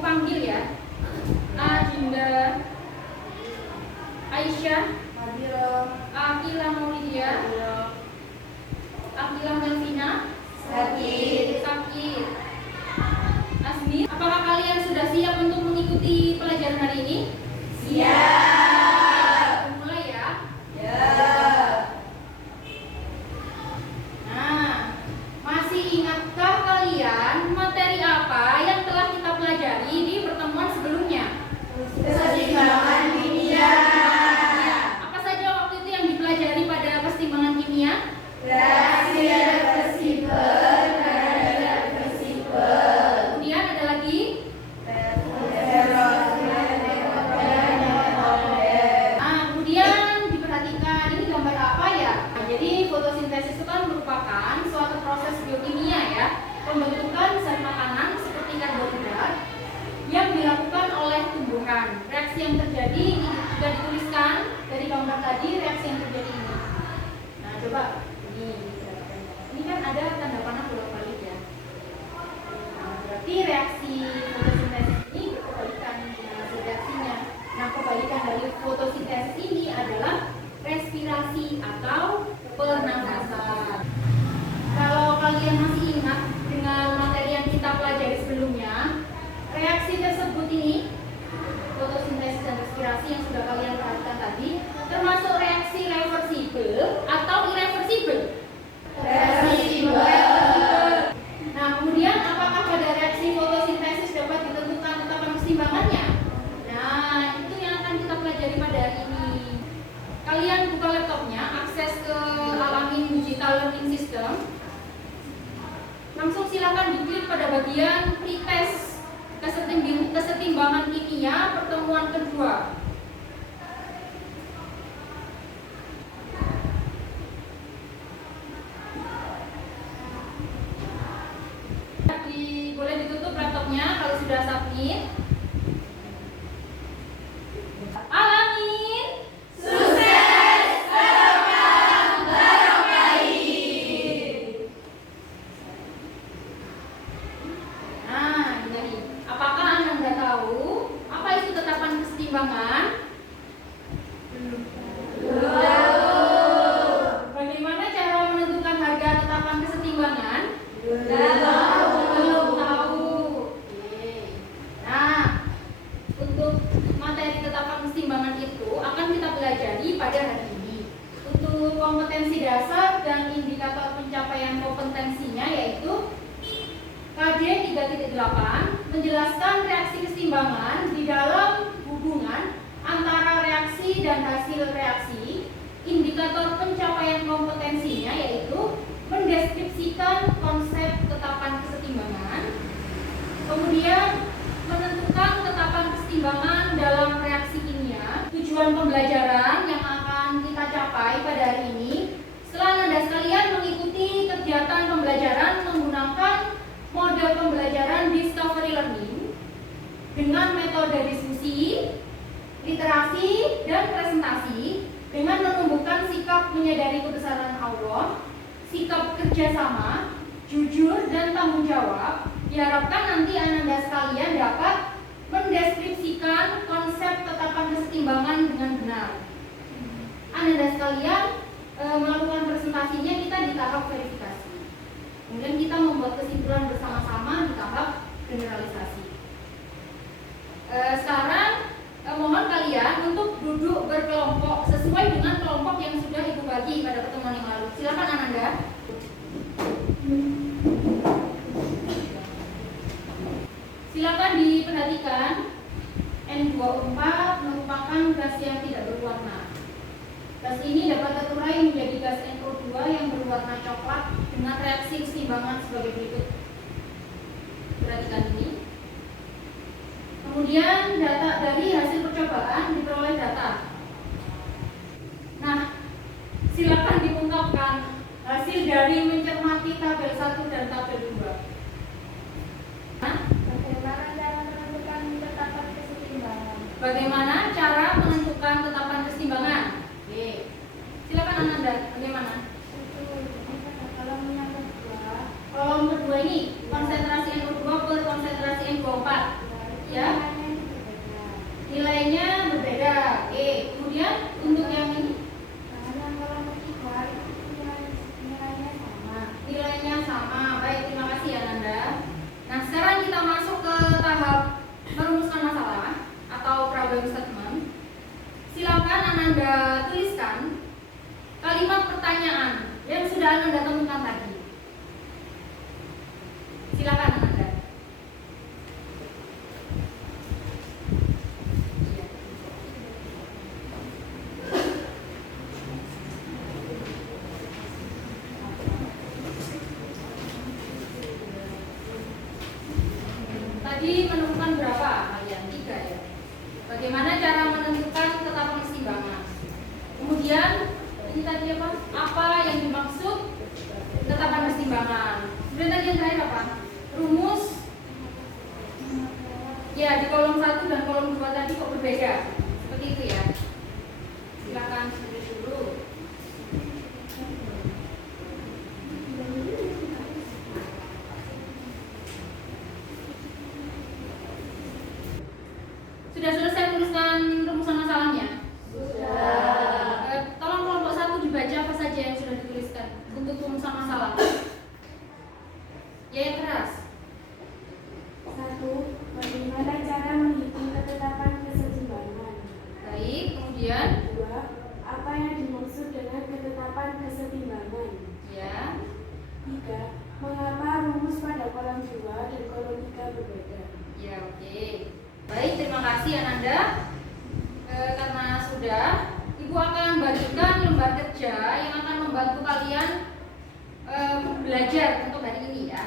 panggil ya. Adinda, Aisyah, Akila Maulidia, Akila Melvina, Sakit, Asmi. Apakah kalian sudah siap untuk mengikuti pelajaran hari ini? Siap. Mulai ya. Ya. Nah, masih ingatkah kalian materi apa yang telah kita pelajari di pertemuan sebelumnya? Keseimbangan kimia. Apa saja waktu itu yang dipelajari pada keseimbangan kimia? Reaksi reversibel, reversibel. Kemudian ada lagi kemudian diperhatikan ini gambar apa ya? Nah, jadi fotosintesis itu kan merupakan suatu proses biokimia ya, pembentukan zat makanan seperti karbohidrat yang dilakukan oleh tumbuhan. Reaksi yang terjadi ini juga dituliskan dari gambar tadi, reaksi yang terjadi ini. Nah, coba ini kan ada tanda panah bolak-balik ya. Nah, berarti reaksi fotosintesis ini berkebalikan dengan hasil reaksinya. Nah, kebalikan dari fotosintesis ini adalah respirasi atau pernafasan. Kalau kalian masih ingat dengan materi yang kita pelajari sebelumnya, reaksi tersebut ini, fotosintesis dan respirasi yang sudah kalian perhatikan tadi, termasuk reaksi reversibel atau irreversibel? Reversibel. Nah, kemudian apakah pada reaksi fotosintesis dapat ditentukan tetapan keseimbangannya? Nah, itu yang akan kita pelajari pada hari ini. Kalian buka laptopnya, akses ke Alamin Digital Learning System. Langsung silakan diklik pada bagian pretest kesetimbangan kimia pertemuan kedua. Boleh ditutup laptopnya kalau sudah submit. Alamin Sukses barokah barokahi. Nah, ini. Apakah Anda tahu apa itu tetapan kesetimbangan? Bagaimana cara menentukan harga tetapan kesetimbangan? Belum tahu. Oke. Nah, untuk materi tetapan kesetimbangan itu akan kita pelajari pada hari ini. Untuk kompetensi dasar dan indikator pencapaian kompetensinya yaitu KD 3.8 menjelaskan reaksi keseimbangan di dalam hubungan antara reaksi dan hasil reaksi. Indikator pencapaian kompetensinya yaitu mendeskripsikan konsep tetapan kesetimbangan, kemudian menentukan tetapan kesetimbangan dalam reaksi kimia. Tujuan pembelajaran yang akan kita capai pada hari ini, setelah Anda sekalian mengikuti kegiatan pembelajaran menggunakan model pembelajaran discovery learning dengan metode diskusi, literasi, dan presentasi dengan menumbuhkan sikap menyadari kebesaran Allah, sikap kerjasama, jujur, dan tanggung jawab. Diharapkan nanti Anda sekalian dapat mendeskripsikan konsep tetapan kesetimbangan dengan benar. Anda sekalian melakukan presentasinya kita di tahap verifikasi. Kemudian kita membuat kesimpulan bersama-sama di tahap generalisasi. Sekarang mohon kalian untuk duduk berkelompok sesuai dengan kelompok yang sudah Ibu bagi pada pertemuan yang lalu. Silakan Ananda. Silakan diperhatikan. N24 merupakan gas yang tidak berwarna. Gas ini dapat terurai menjadi gas NO2 yang berwarna coklat dengan reaksi keseimbangan sebagai berikut. Perhatikan ini. Kemudian data dari hasil percobaan diperoleh data. Nah, silakan diungkapkan hasil dari mencermati tabel 1 dan tabel 2. Bagaimana cara menentukan tetapan keseimbangan? Oke. Silakan Ananda, bagaimana? Kolom kedua ini konsentrasi NO2 per konsentrasi N24. Ya, Ananda tuliskan kalimat pertanyaan yang sudah Ananda temukan tadi. Silakan Ananda. Tadi menemukan berapa kalian? 3 ya. Bagaimana cara menentukan ketetapan keseimbangan? Kemudian ini tadi apa? Apa yang dimaksud ketetapan keseimbangan? Kemudian tadi yang terakhir apa? Rumus. Ya, di kolom 1 dan kolom 2 tadi kok berbeda? Seperti itu ya. Silakan tulis dulu. Sudah selesai menuliskan rumusan masalahnya? Sudah. Tolong kelompok 1 dibaca apa saja yang sudah dituliskan untuk rumusan masalah. Ya, yang keras. 1. Bagaimana cara menghitung ketetapan keseimbangan? Baik, kemudian 2. Apa yang dimaksud dengan ketetapan keseimbangan? ya. 3. Mengapa rumus pada kolom 2 dan kolom 3 berbeda? Ya, oke. Baik, terima kasih Ananda. Karena sudah, Ibu akan bagikan lembar kerja yang akan membantu kalian belajar untuk hari ini ya.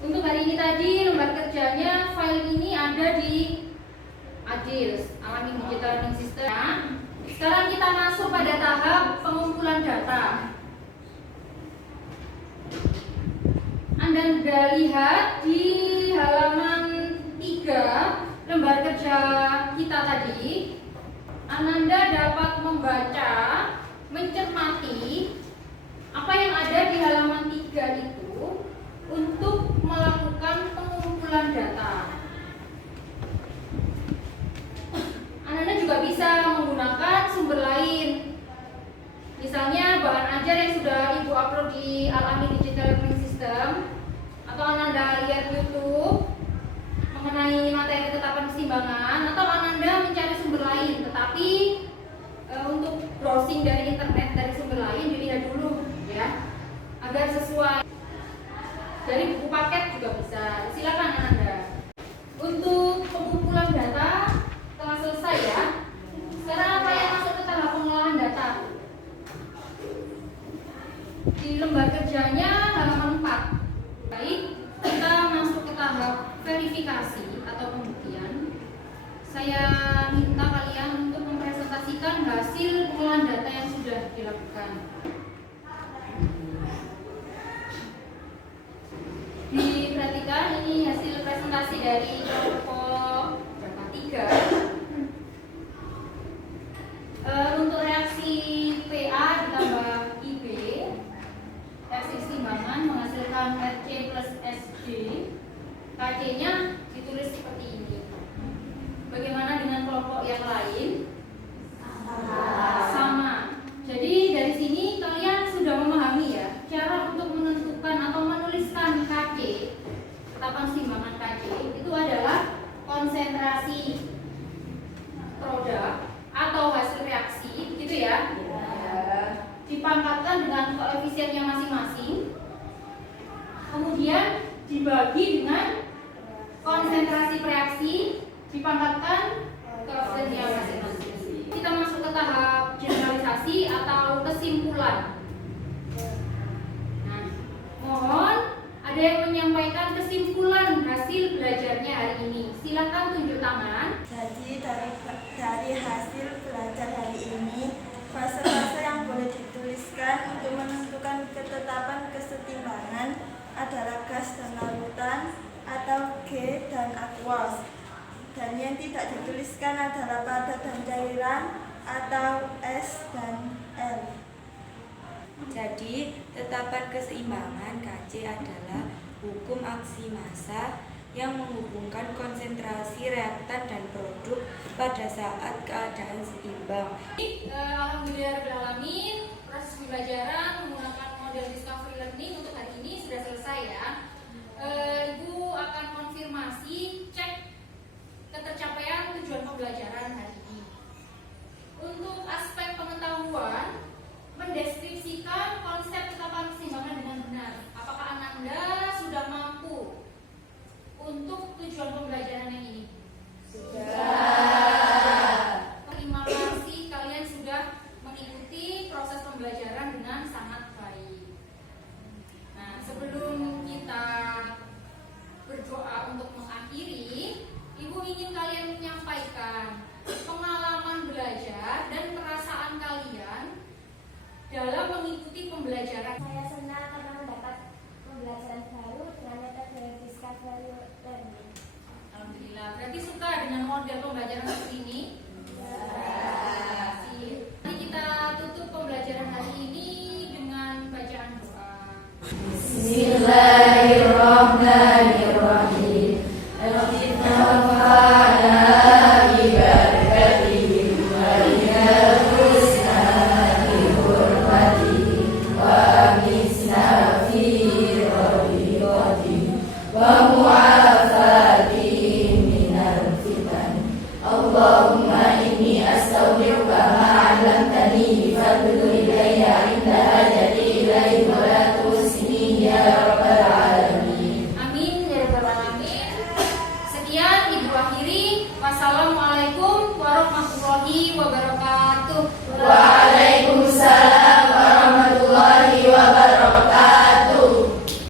Untuk hari ini tadi lembar kerjanya file ini ada di ADILS, Alamin Digital Learning System. Sekarang kita masuk pada tahap pengumpulan data. Anda lihat di halaman 3 lembar kerja kita tadi, Ananda dapat membaca, mencermati apa yang ada di halaman 3 itu untuk melakukan pengumpulan data. Ananda juga bisa menggunakan sumber lain, misalnya bahan ajar yang sudah Ibu upload di Alamin Digital Learning System, atau Ananda lihat YouTube mengenai materi ketetapan keseimbangan, atau Ananda mencari sumber lain, tetapi untuk browsing dari internet dari sumber lain dilihat dulu ya, agar sesuai. Dari buku paket juga bisa. Silakan Ananda. Untuk pengumpulan data telah selesai ya. Sekarang apa yang masuk ke tahap pengolahan data? Di lembar kerjanya halaman 4. Baik, kita masuk ke tahap verifikasi atau pembuktian. Saya minta kalian untuk mempresentasikan hasil pengolahan data yang sudah dilakukan. Diperhatikan, ini hasil presentasi dari kelompok berapa? 3. Untuk reaksi PA ditambah IB, reaksi keseimbangan menghasilkan RC plus SG. KC-nya ditulis seperti ini. Bagaimana dengan kelompok yang lain? Sama. Jadi dari sini kalian sudah memahami ya cara untuk menentukan atau menuliskan KC, ketetapan keseimbangan KC itu adalah konsentrasi produk atau hasil reaksi, gitu ya. Dipangkatkan dengan koefisiennya masing-masing, kemudian dibagi dengan konsentrasi reaksi, dipangkatkan koefisiennya masing-masing. Kita masuk ke tahap generalisasi atau kesimpulan. Nah, mohon ada yang menyampaikan kesimpulan hasil belajarnya hari ini. Silakan tunjuk tangan. Jadi dari hasil belajar hari ini, fase-fase yang boleh dituliskan untuk menentukan ketetapan kesetimbangan adalah gas dan larutan atau G dan aqueous. Dan yang tidak dituliskan adalah padat dan cairan atau S dan L. Jadi, tetapan keseimbangan KC adalah hukum aksi massa yang menghubungkan konsentrasi reaktan dan produk pada saat keadaan seimbang. Alhamdulillahirrahmanirrahim, proses pembelajaran menggunakan model discovery learning untuk hari ini sudah selesai ya. Ibu akan konfirmasi, cek ketercapaian tujuan pembelajaran hari ini. Untuk tujuan pembelajaran yang ini? Sudah. Terima kasih kalian sudah mengikuti proses pembelajaran dengan sangat baik. Nah, sebelum kita berdoa untuk mengakhiri, Ibu ingin kalian menyampaikan pengalaman belajar dan perasaan kalian dalam mengikuti pembelajaran. Saya senang karena mendapat pembelajaran baru dengan metode discovery learning. Alhamdulillah. Berarti suka dengan model pembelajaran seperti ini? Mari kita tutup pembelajaran hari ini dengan bacaan doa. Bismillahirrahmanirrahim. Allahumma inni astaudiruka ma 'allamtani bifadlika